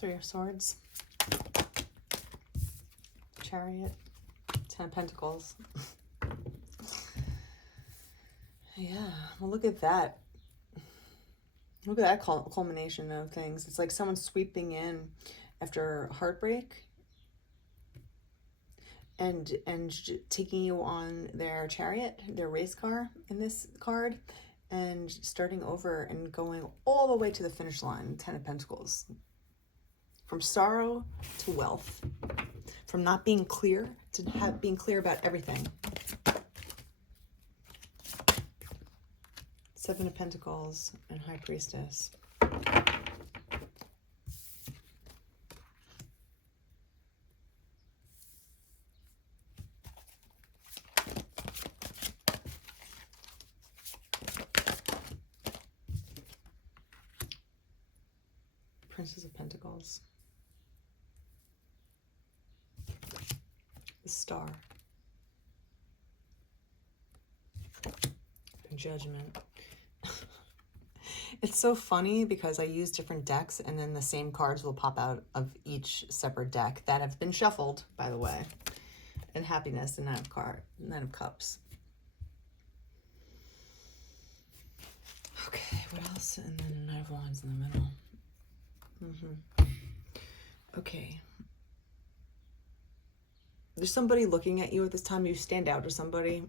Three of Swords, Chariot, Ten of Pentacles. Yeah, well, look at that. Look at that culmination of things. It's like someone sweeping in after heartbreak and taking you on their chariot, their race car in this card, and starting over and going all the way to the finish line. Ten of Pentacles. From sorrow to wealth. From not being clear to being clear about everything. Seven of Pentacles and High Priestess. Princess of Pentacles. The Star. And Judgment. It's so funny because I use different decks and then the same cards will pop out of each separate deck that have been shuffled, by the way. And Happiness, the Nine of Cups. Okay, what else? And then Knight of Wands in the middle. Okay. There's somebody looking at you at this time. You stand out to somebody.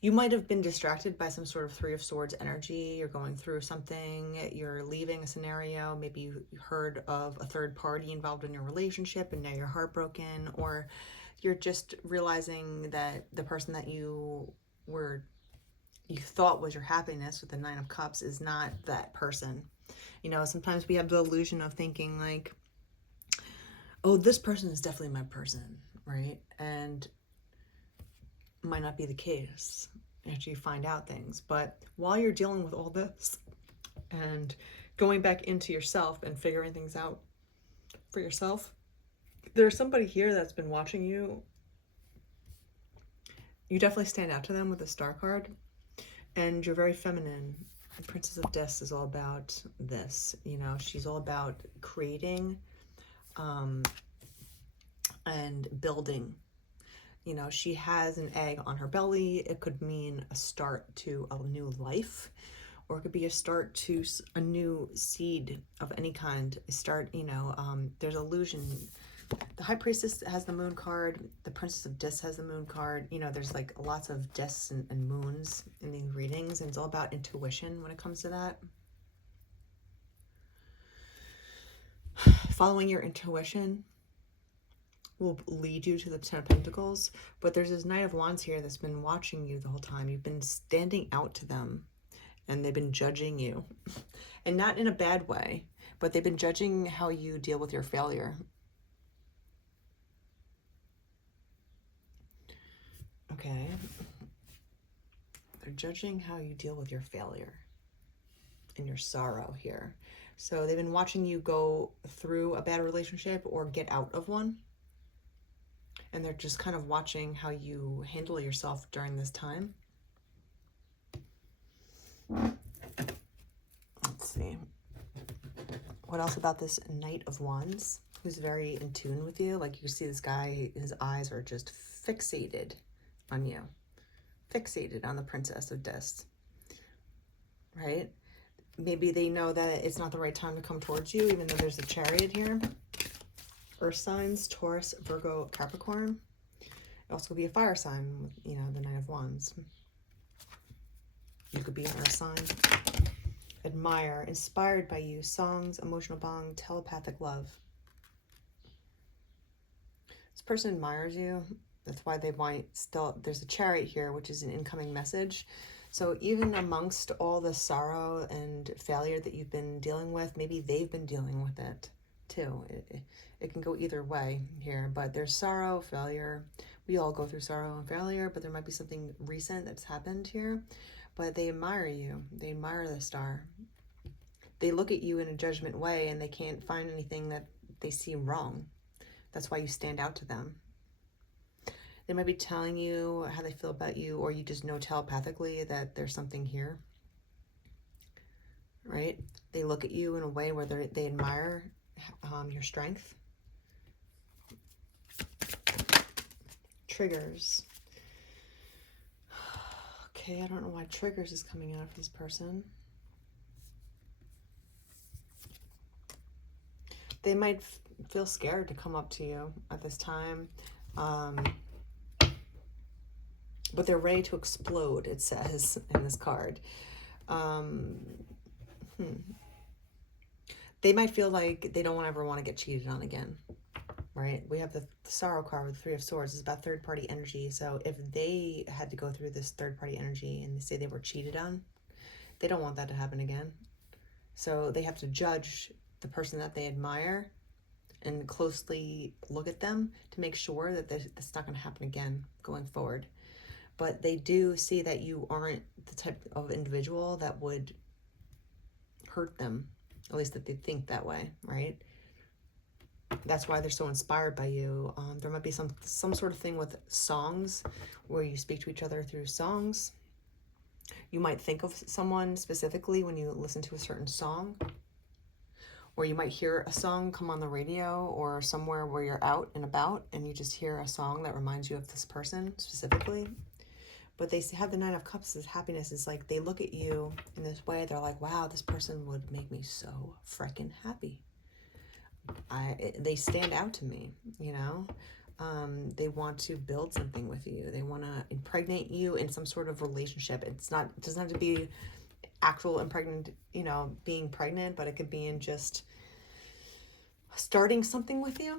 You might have been distracted by some sort of Three of Swords energy. You're going through something. You're leaving a scenario. Maybe you heard of a third party involved in your relationship and now you're heartbroken. Or you're just realizing that the person that you thought was your happiness with the Nine of Cups is not that person. You know, sometimes we have the illusion of thinking like, oh, this person is definitely my person, right? And might not be the case after you find out things. But while you're dealing with all this and going back into yourself and figuring things out for yourself, there's somebody here that's been watching you. You definitely stand out to them with the Star card, and you're very feminine. The Princess of Discs is all about this. You know, she's all about creating and building. You know, she has an egg on her belly. It could mean a start to a new life, or it could be a start to a new seed of any kind. A start, you know, there's illusion. The High Priestess has the Moon card. The Princess of Discs has the Moon card. You know, there's like lots of discs and moons in these readings, and it's all about intuition when it comes to that. Following your intuition will lead you to the Ten of Pentacles, but there's this Knight of Wands here that's been watching you the whole time. You've been standing out to them, and they've been judging you. And not in a bad way, but they've been judging how you deal with your failure. Okay. They're judging how you deal with your failure and your sorrow here. So they've been watching you go through a bad relationship or get out of one. And they're just kind of watching how you handle yourself during this time. Let's see. What else about this Knight of Wands, who's very in tune with you? Like, you see this guy, his eyes are just fixated on you. Fixated on the Princess of Discs. Right? Maybe they know that it's not the right time to come towards you, even though there's a Chariot here. Earth signs, Taurus, Virgo, Capricorn. It also could be a fire sign with, you know, the Knight of Wands. You could be an earth sign. Admire, inspired by you, songs, emotional bond, telepathic love. This person admires you. That's why they might still, there's a Chariot here, which is an incoming message. So even amongst all the sorrow and failure that you've been dealing with, maybe they've been dealing with it too. It can go either way here, but there's sorrow, failure. We all go through sorrow and failure, but there might be something recent that's happened here. But they admire you. They admire the Star. They look at you in a judgment way and they can't find anything that they see wrong. That's why you stand out to them. They might be telling you how they feel about you, or you just know telepathically that there's something here, right? They look at you in a way where they admire your strength. Triggers. Okay, I don't know why triggers is coming out for this person. They might feel scared to come up to you at this time. But they're ready to explode, it says in this card. They might feel like they don't ever want to get cheated on again, right? We have the Sorrow card with the Three of Swords. It's about third-party energy. So if they had to go through this third-party energy and they say they were cheated on, they don't want that to happen again. So they have to judge the person that they admire and closely look at them to make sure that that's not going to happen again going forward. But they do see that you aren't the type of individual that would hurt them, at least that they think that way, right? That's why they're so inspired by you. There might be some sort of thing with songs where you speak to each other through songs. You might think of someone specifically when you listen to a certain song, or you might hear a song come on the radio or somewhere where you're out and about and you just hear a song that reminds you of this person specifically. But they have the Nine of Cups as happiness. Is like they look at you in this way. They're like, wow, this person would make me so freaking happy. They stand out to me, you know. They want to build something with you. They want to impregnate you in some sort of relationship. It doesn't have to be actual impregnant, you know, being pregnant, but it could be in just starting something with you,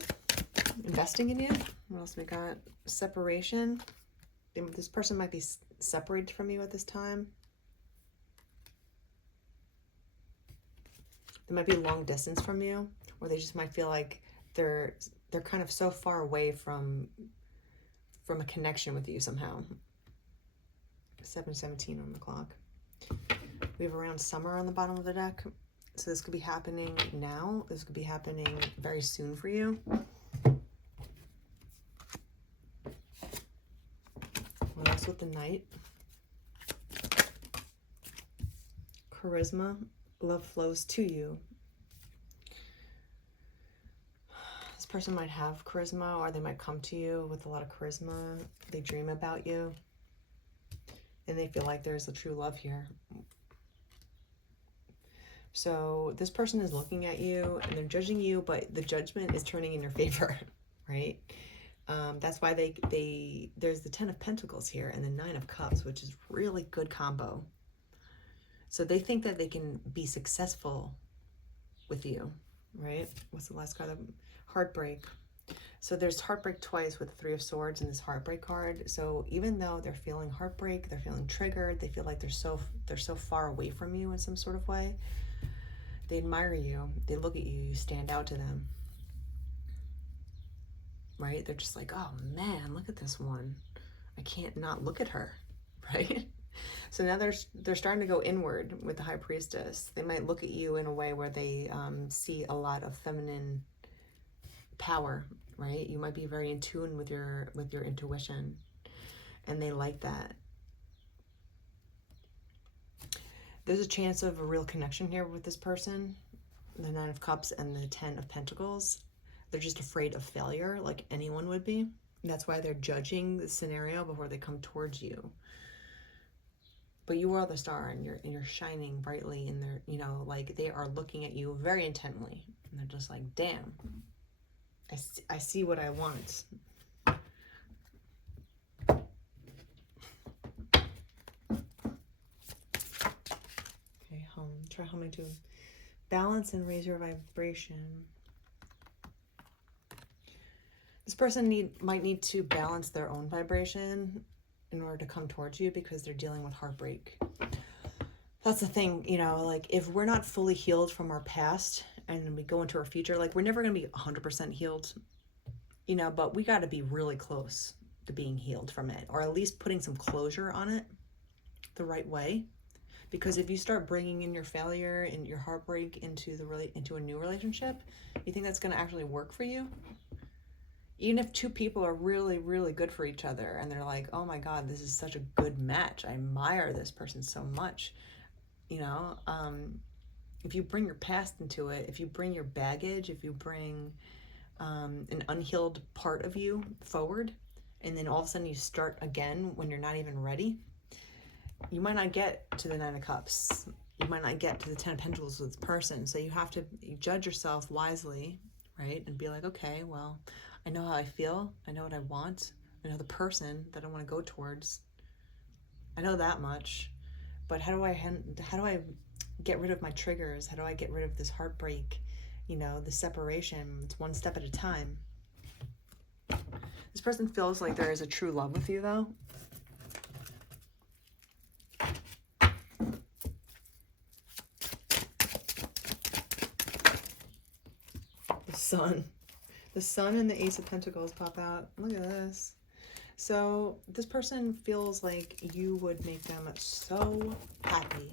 investing in you. What else we got? Separation. This person might be separated from you at this time. There might be long distance from you, or they just might feel like they're kind of so far away from a connection with you somehow. 7:17 on the clock. We have around summer on the bottom of the deck. So this could be happening now. This could be happening very soon for you. What else with the Knight? Charisma. Love flows to you. This person might have charisma, or they might come to you with a lot of charisma. They dream about you. And they feel like there's a true love here. So this person is looking at you and they're judging you, but the judgment is turning in your favor, right? That's why there's the 10 of Pentacles here and the 9 of Cups, which is really good combo. So they think that they can be successful with you, right? What's the last card? Heartbreak. So there's heartbreak twice with the Three of Swords in this heartbreak card. So even though they're feeling heartbreak, they're feeling triggered, they feel like they're so far away from you in some sort of way. They admire you. They look at you. You stand out to them. Right? They're just like, oh man, look at this one. I can't not look at her. Right? So now they're starting to go inward with the High Priestess. They might look at you in a way where they see a lot of feminine power, right? You might be very in tune with your intuition, and they like that. There's a chance of a real connection here with this person, the 9 of Cups and the 10 of Pentacles. They're just afraid of failure, like anyone would be. And that's why they're judging the scenario before they come towards you. But you are the star, and you're shining brightly, and they're, you know, like they are looking at you very intently, and they're just like, damn, I see what I want. Okay, try humming to balance and raise your vibration. This person might need to balance their own vibration in order to come towards you because they're dealing with heartbreak. That's the thing, you know, like if we're not fully healed from our past and we go into our future, like we're never going to be 100% healed, you know, but we got to be really close to being healed from it, or at least putting some closure on it the right way. Because if you start bringing in your failure and your heartbreak into a new relationship, you think that's going to actually work for you? Even if two people are really, really good for each other and they're like, oh my God, this is such a good match. I admire this person so much. You know, if you bring your past into it, if you bring your baggage, if you bring an unhealed part of you forward, and then all of a sudden you start again when you're not even ready, you might not get to the Nine of Cups. You might not get to the Ten of Pentacles with this person. So you have to judge yourself wisely, right? And be like, okay, well, I know how I feel. I know what I want. I know the person that I want to go towards. I know that much. But how do I get rid of my triggers? How do I get rid of this heartbreak? You know, the separation. It's one step at a time. This person feels like there is a true love with you, though. Sun. The Sun and the Ace of Pentacles pop out. Look at this. So this person feels like you would make them so happy.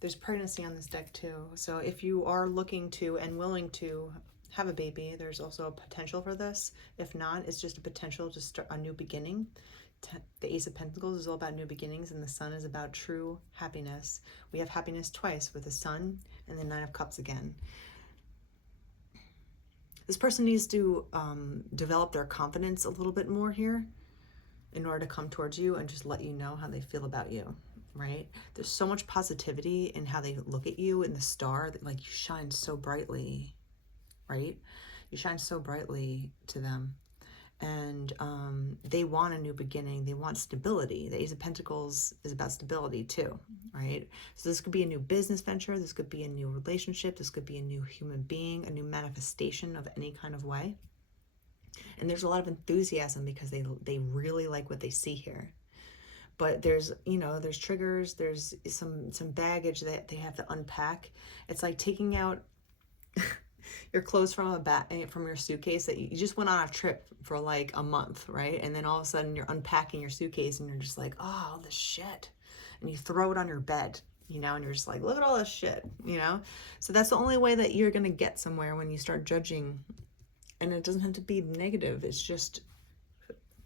There's pregnancy on this deck too. So if you are looking to and willing to have a baby, there's also a potential for this. If not, it's just a potential to start a new beginning. The Ace of Pentacles is all about new beginnings, and the Sun is about true happiness. We have happiness twice with the Sun and the Nine of Cups again. This person needs to develop their confidence a little bit more here in order to come towards you and just let you know how they feel about you, right? There's so much positivity in how they look at you in the star, that like you shine so brightly, right? You shine so brightly to them. And they want a new beginning. They want stability. The Ace of Pentacles is about stability too, right? So this could be a new business venture. This could be a new relationship. This could be a new human being, a new manifestation of any kind of way. And there's a lot of enthusiasm because they really like what they see here. But there's, you know, there's triggers. There's some baggage that they have to unpack. It's like taking out your clothes from your suitcase that you just went on a trip for like a month, right? And then all of a sudden you're unpacking your suitcase and you're just like, oh, all this shit. And you throw it on your bed, you know, and you're just like, look at all this shit, you know? So that's the only way that you're going to get somewhere when you start judging. And it doesn't have to be negative. It's just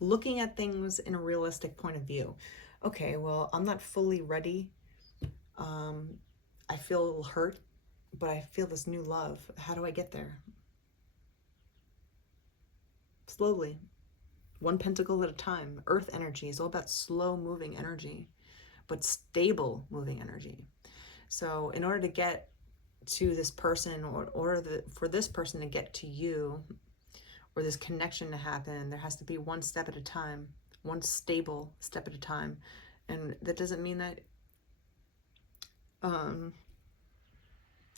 looking at things in a realistic point of view. Okay, well, I'm not fully ready. I feel a little hurt, but I feel this new love. How do I get there? Slowly, one pentacle at a time. Earth energy is all about slow moving energy, but stable moving energy. So in order to get to this person, or for this person to get to you, or this connection to happen, there has to be one step at a time, one stable step at a time. And that doesn't mean that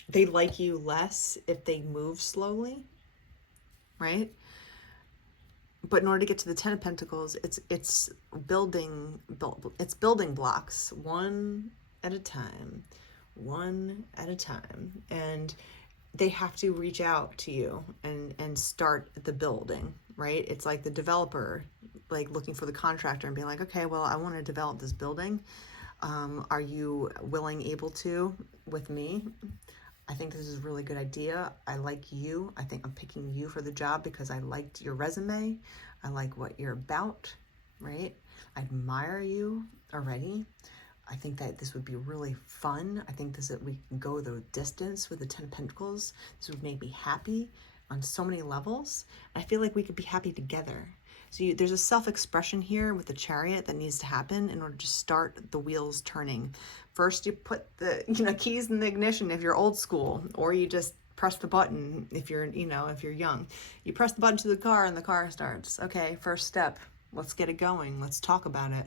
they like you less if they move slowly, right? But in order to get to the Ten of Pentacles, it's building blocks, one at a time, and they have to reach out to you and start the building, right? It's like the developer, like looking for the contractor and being like, okay, well, I want to develop this building. Are you able to with me? I think this is a really good idea. I like you. I think I'm picking you for the job because I liked your resume. I like what you're about, right? I admire you already. I think that this would be really fun. I think we can go the distance with the Ten of Pentacles. This would make me happy on so many levels. I feel like we could be happy together. So there's a self-expression here with the Chariot that needs to happen in order to start the wheels turning. First, you put the keys in the ignition if you're old school, or you just press the button if you're young. You press the button to the car and the car starts. Okay, first step. Let's get it going. Let's talk about it.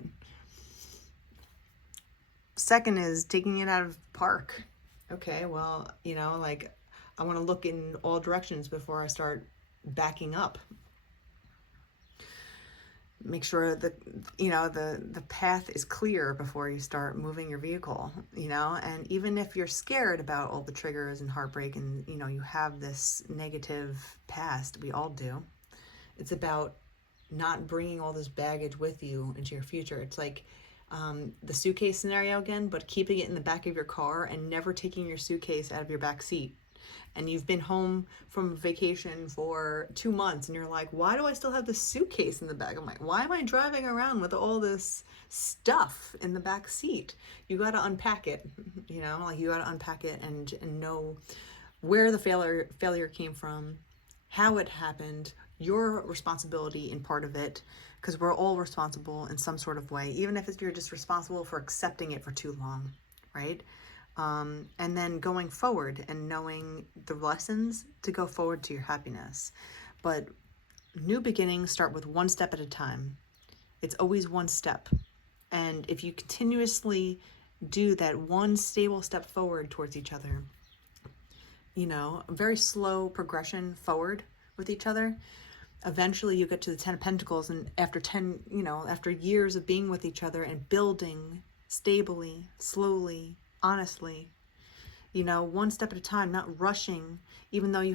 Second is taking it out of the park. Okay, well, like I want to look in all directions before I start backing up. Make sure that the path is clear before you start moving your vehicle, and even if you're scared about all the triggers and heartbreak and you have this negative past, we all do, it's about not bringing all this baggage with you into your future. It's like the suitcase scenario again, but keeping it in the back of your car and never taking your suitcase out of your back seat. And you've been home from vacation for 2 months and you're like, why do I still have this suitcase in the back of why am I driving around with all this stuff in the back seat? You got to unpack it, you know, like you got to unpack it and know where the failure came from, how it happened, your responsibility in part of it, because we're all responsible in some sort of way, even if you're just responsible for accepting it for too long, right? And then going forward and knowing the lessons to go forward to your happiness. But new beginnings start with one step at a time. It's always one step. And if you continuously do that one stable step forward towards each other, you know, a very slow progression forward with each other, eventually you get to the 10 of Pentacles, and after 10, you know, after years of being with each other and building stably, slowly, honestly, you know, one step at a time, not rushing, even though you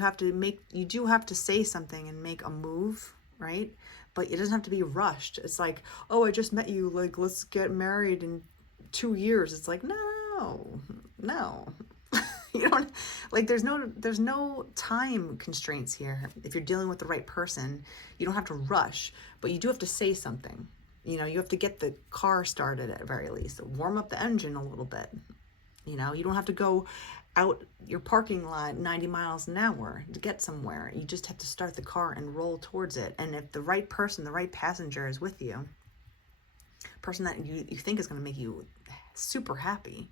do have to say something and make a move, right? But it doesn't have to be rushed. It's like, oh, I just met you, like, let's get married in 2 years. It's like, no. You don't, like, there's no time constraints here. If you're dealing with the right person, you don't have to rush, but you do have to say something. You know, you have to get the car started at very least, warm up the engine a little bit. You know, you don't have to go out your parking lot 90 miles an hour to get somewhere. You just have to start the car and roll towards it. And if the right person, the right passenger is with you, person that you think is going to make you super happy,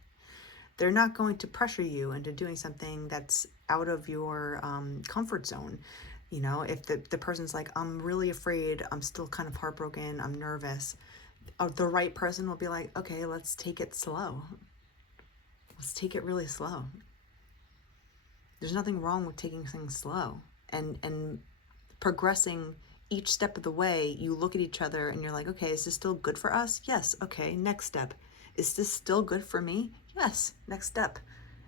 they're not going to pressure you into doing something that's out of your comfort zone. You know, if the person's like, I'm really afraid, I'm still kind of heartbroken, I'm nervous, the right person will be like, okay, let's take it slow. Let's take it really slow. There's nothing wrong with taking things slow and progressing each step of the way. You look at each other and you're like, okay, is this still good for us? Yes. Okay, next step. Is this still good for me? Yes, next step.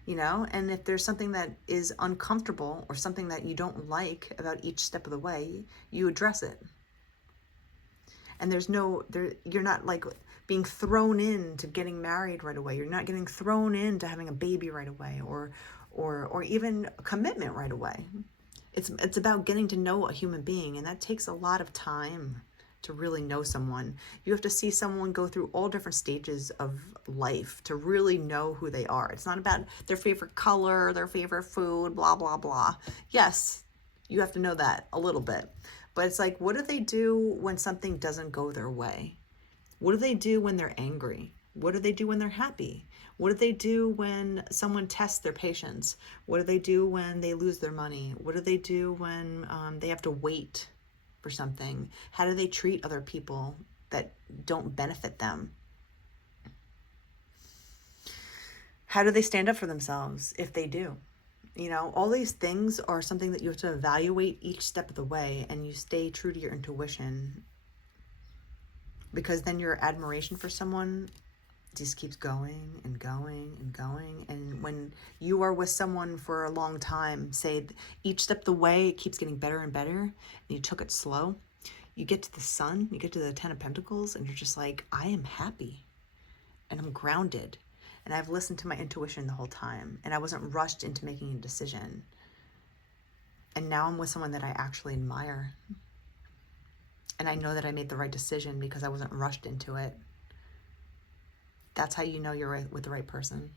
You know, and if there's something that is uncomfortable or something that you don't like about each step of the way, you address it. And you're not like being thrown into getting married right away. You're not getting thrown into having a baby right away or even a commitment right away. It's about getting to know a human being, and that takes a lot of time to really know someone. You have to see someone go through all different stages of life to really know who they are. It's not about their favorite color, their favorite food, blah, blah, blah. Yes, you have to know that a little bit. But it's like, what do they do when something doesn't go their way? What do they do when they're angry? What do they do when they're happy? What do they do when someone tests their patience? What do they do when they lose their money? What do they do when they have to wait for something? How do they treat other people that don't benefit them? How do they stand up for themselves if they do? You know, all these things are something that you have to evaluate each step of the way, and you stay true to your intuition, because then your admiration for someone just keeps going and going and going. And when you are with someone for a long time, say each step of the way it keeps getting better and better, and you took it slow, you get to the sun, you get to the 10 of Pentacles, and you're just like, I am happy and I'm grounded. And I've listened to my intuition the whole time, and I wasn't rushed into making a decision. And now I'm with someone that I actually admire. And I know that I made the right decision because I wasn't rushed into it. That's how you know you're with the right person.